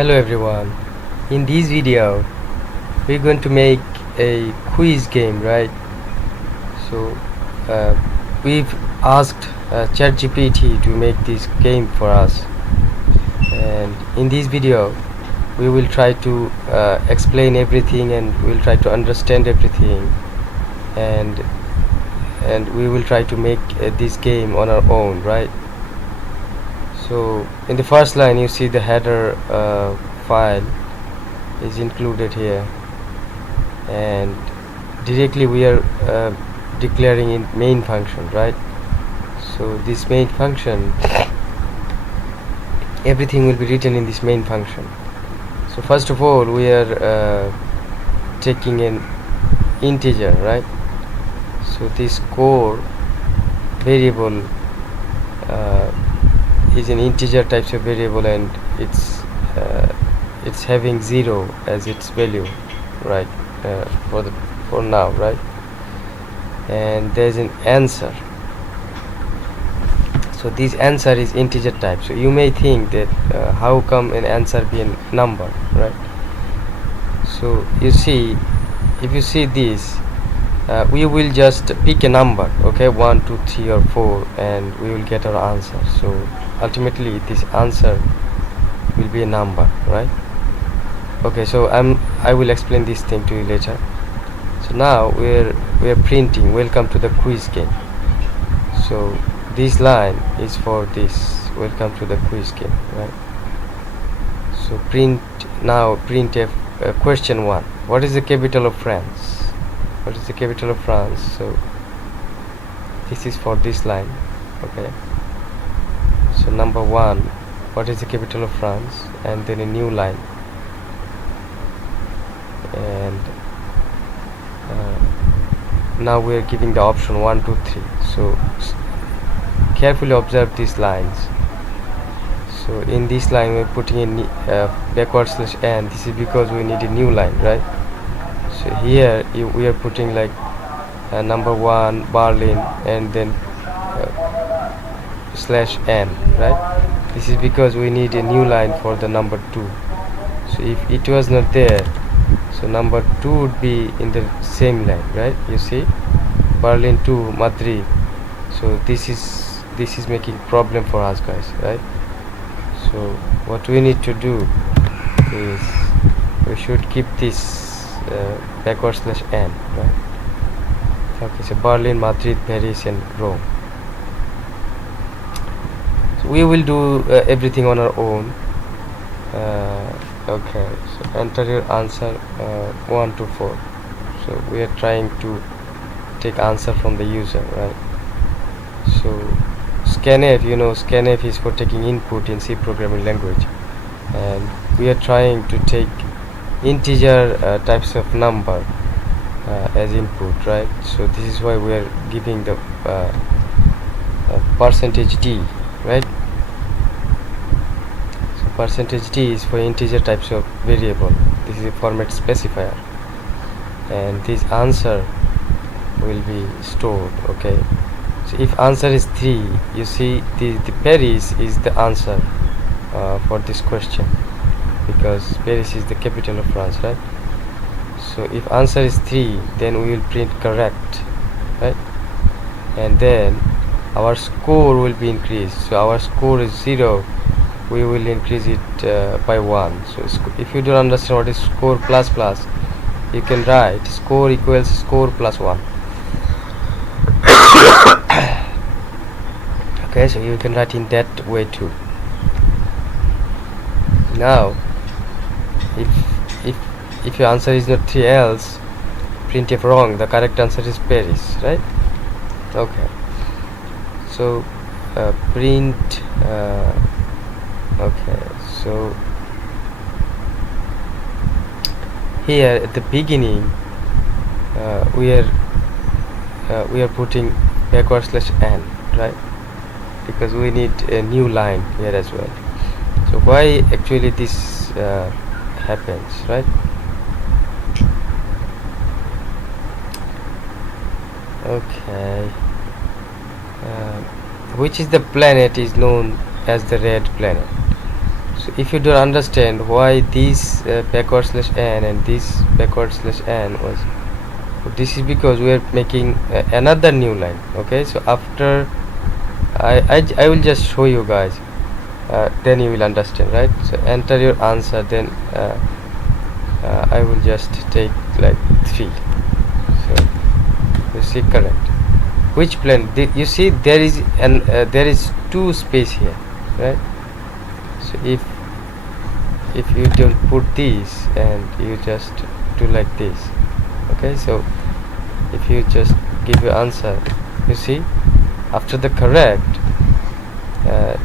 Hello everyone. In this video we're going to make a quiz game, right? So uh, we've asked ChatGPT to make this game for us, and in this video we will try to explain everything, and we'll try to understand everything, and we will try to make this game on our own, right? So in the first line you see the header file is included here, and directly we are declaring in main function, right? So this main function, everything will be written in this main function. So first of all we are taking an integer, right? So this core variable is an integer types of variable, and it's having 0 as its value, right? For now, right? And there's an answer. So this answer is integer type. So you may think that how come an answer be a number, right? So you see, if you see this, we will just pick a number, okay, 1 2 3 or 4, and we will get our answer. So ultimately this answer will be a number, right? Okay, so I will explain this thing to you later. So now we're printing welcome to the quiz game. So this line is for this welcome to the quiz game, right? So print a question 1. What is the capital of France? What is the capital of France? So this is for this line, okay? So number 1, what is the capital of France? And then a new line, and now we are giving the option 1 2 3. So carefully observe these lines. So in this line we're putting in backward slash n. This is because we need a new line, right? So here we are putting like number 1 Berlin, and then slash n, right? This is because we need a new line for the number 2. So if it was not there, so number 2 would be in the same line, right? You see, Berlin to Madrid. So this is making problem for us, guys, right? So what we need to do is we should keep this backward slash n, right? Okay, so Berlin, Madrid, Paris, and Rome. So we will do everything on our own. Okay, so enter your answer 1 to 4. So we are trying to take answer from the user, right? So scanf, you know, scanf is for taking input in C programming language, and we are trying to take integer types of number as input, right? So this is why we are giving the percentage %d, right? So percentage %d is for integer types of variable. This is a format specifier, and this answer will be stored, okay? So if answer is 3, you see the Paris is the answer for this question, because Paris is the capital of France, right? So if answer is 3, then we will print correct, right? And then our score will be increased. So our score is 0, we will increase it by 1. So if you don't understand what is score plus plus, you can write score equals score plus 1. Okay, so you can write in that way too. Now if your answer is not 3, else printf wrong, the correct answer is Paris, right? Okay, so print okay, so here at the beginning we are putting backward slash n, right? Because we need a new line here as well. So why actually this happens, right? Okay, which is the planet is known as the red planet? So if you don't understand why this backward slash n and this backward slash n was, this is because we are making another new line. Okay, so after I will just show you guys, then you will understand, right? So enter your answer, then I will just take like 3. So you see correct. Which plane? You see there is there is 2 space here, right? So if you don't put this and you just do like this, okay, so if you just give your answer, you see after the correct,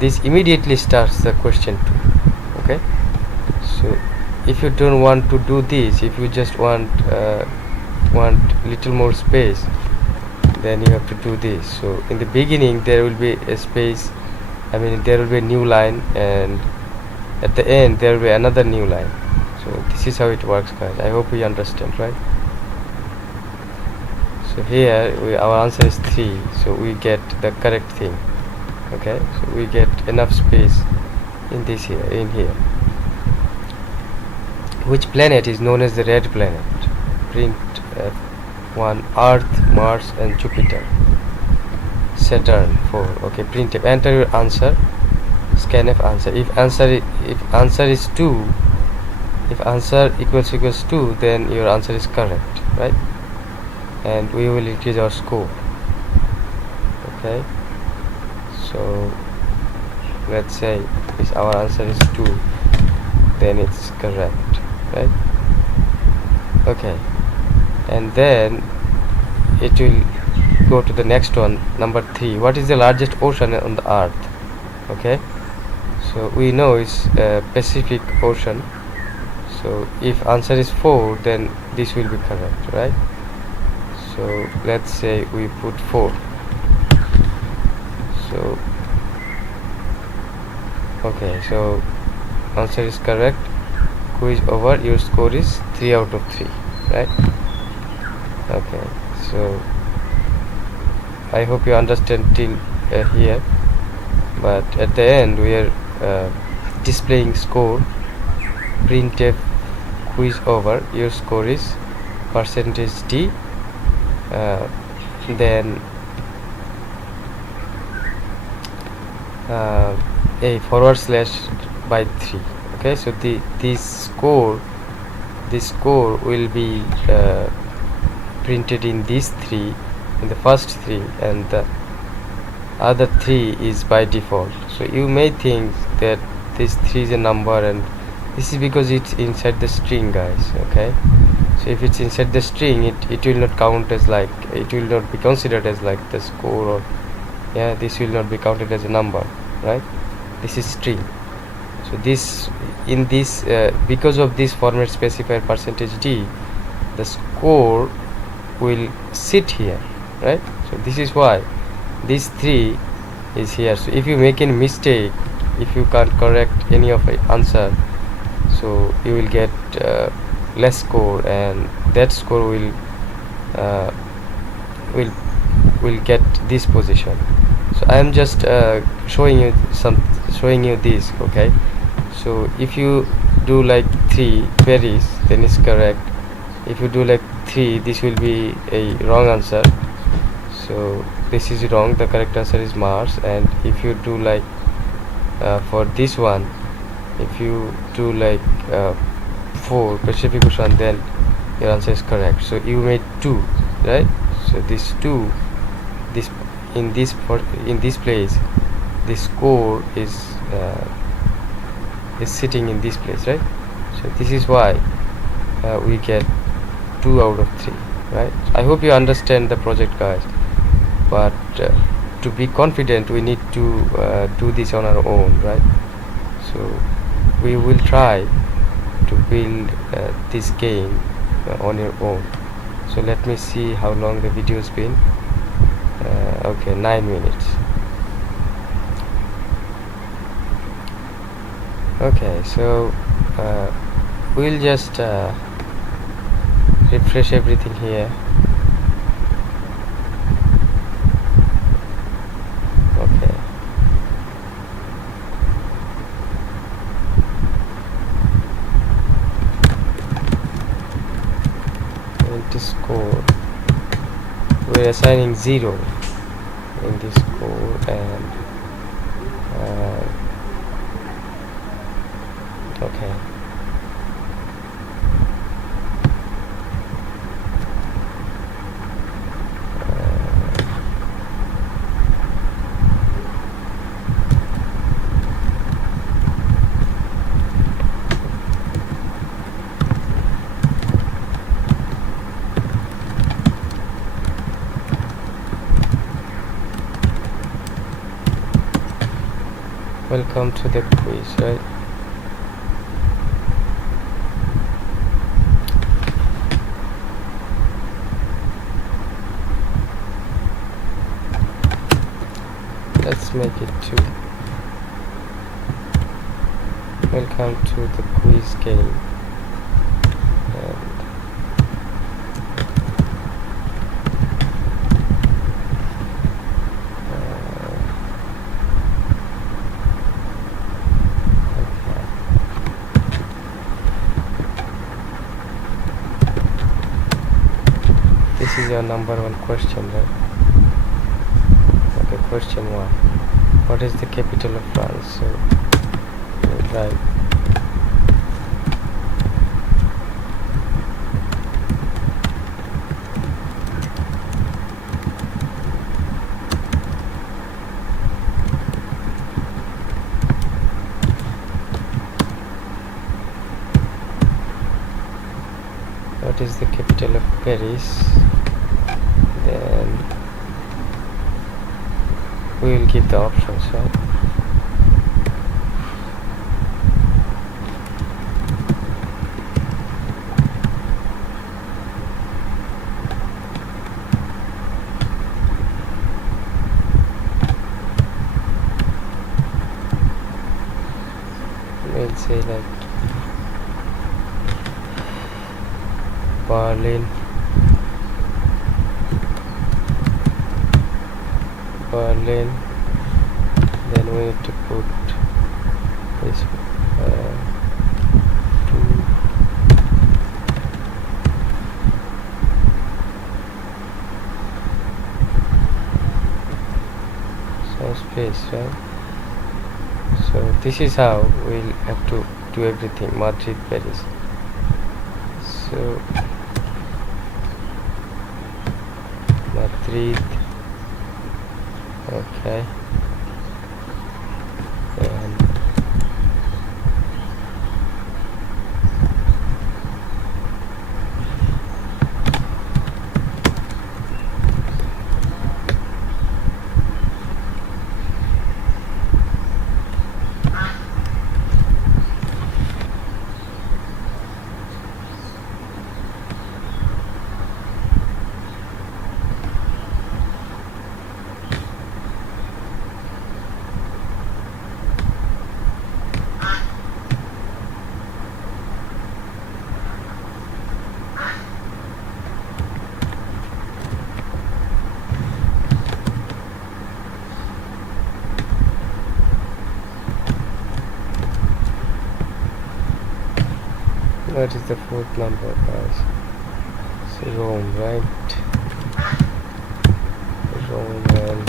this immediately starts the question 2. Okay, so if you don't want to do this, if you just want little more space, then you have to do this. So in the beginning there will be a space, I mean there will be a new line, and at the end there will be another new line. So this is how it works, guys. I hope you understand, right? So here our answer is 3, so we get the correct thing. Okay, so we get enough space in this here, in here. Which planet is known as the red planet? Print 1 Earth, Mars and Jupiter. Saturn 4. Okay, print F. Enter your answer. Scanf answer. If answer is 2, if answer equals 2, then your answer is correct, right? And we will increase our score. Okay, so let's say if our answer is 2, then it's correct, right? Okay, and then it will go to the next one, number 3. What is the largest ocean on the earth? Okay, so we know it's Pacific Ocean. So if answer is 4, then this will be correct, right? So let's say we put 4. So okay, so answer is correct. Quiz over. Your score is 3 out of 3, right? Okay, so I hope you understand till here, but at the end we are displaying score. Printf quiz over. Your score is percentage %d, then a forward slash by 3. Okay, so this score will be printed in these 3, in the first 3, and the other 3 is by default. So you may think that this 3 is a number, and this is because it's inside the string, guys. Okay, so if it's inside the string, it will not count as like, it will not be considered as like the score, or yeah, this will not be counted as a number, right? This is string. So this, in this because of this format specifier %d, the score will sit here, right? So this is why this 3 is here. So if you make any mistake, if you can't correct any of the answer, so you will get less score, and that score will get this position. So I am just showing you this. Okay, so if you do like 3 Paris, then it's correct. If you do like 3, this will be a wrong answer. So this is wrong. The correct answer is Mars. And if you do like for this one, if you do like 4 Pacific Ocean, then your answer is correct. So you made 2, right? So this 2, this in this place, the score is sitting in this place, right? So this is why we get 2 out of 3, right? I hope you understand the project, guys, but to be confident, we need to do this on our own, right? So we will try to build this game on your own. So let me see how long the video has been. Okay, 9 minutes. Okay, so we'll just refresh everything here. Okay, we're assigning 0 in this code, and okay. Welcome to the quiz, right? Let's make it 2. Welcome to the quiz game. This is your number 1 question, right? Okay, question 1. What is the capital of France? So, right. What is the capital of Paris? Then we will give the options, right? We'll say like Berlin, then we need to put this 2. Some space, right? So this is how we'll have to do everything. Madrid, Paris. So Madrid, okay, and what is the 4th number, guys? So Rome, right? Rome, and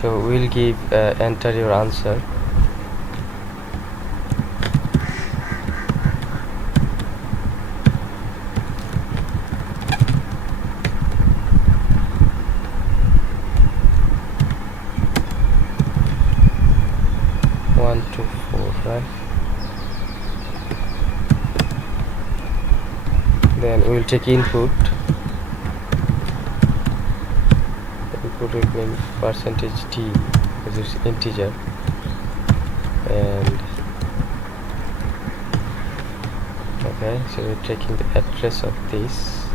so we'll give enter your answer. One, two, 4, right? Then we will take input. Input will be in percentage %t because it's integer, and okay, so we're taking the address of this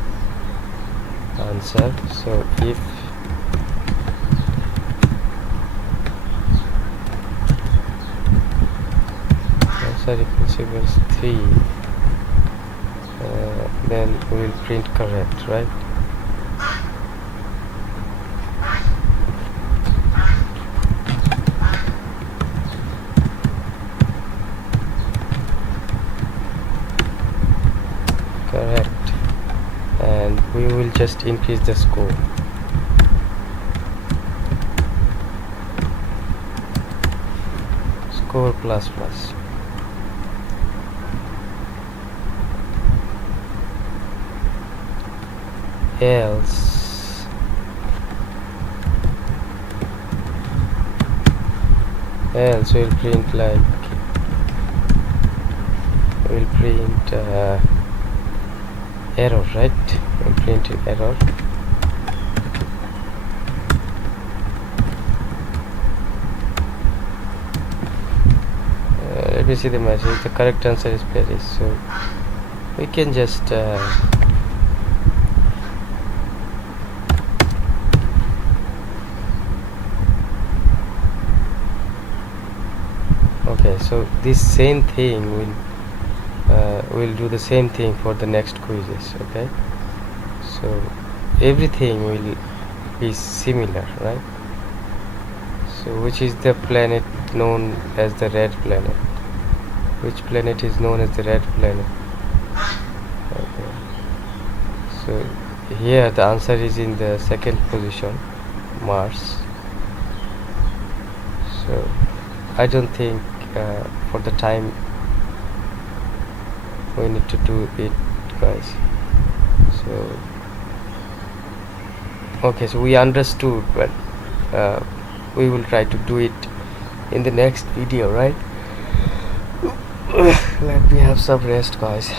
answer. So if answer equals 3, then we will print correct, right? Correct. And we will just increase the score. Score plus plus. Else we'll print like error, right? We'll print an error. Let me see the message. The correct answer is Paris, so we can just okay, so this same thing we'll do the same thing for the next quizzes. Okay, so everything will be similar, right? So which is the planet known as the red planet? Which planet is known as the red planet? Okay, so here the answer is in the second position, Mars. So I don't think for the time we need to do it, guys. So okay, so we understood, but we will try to do it in the next video, right? Let me have some rest, guys.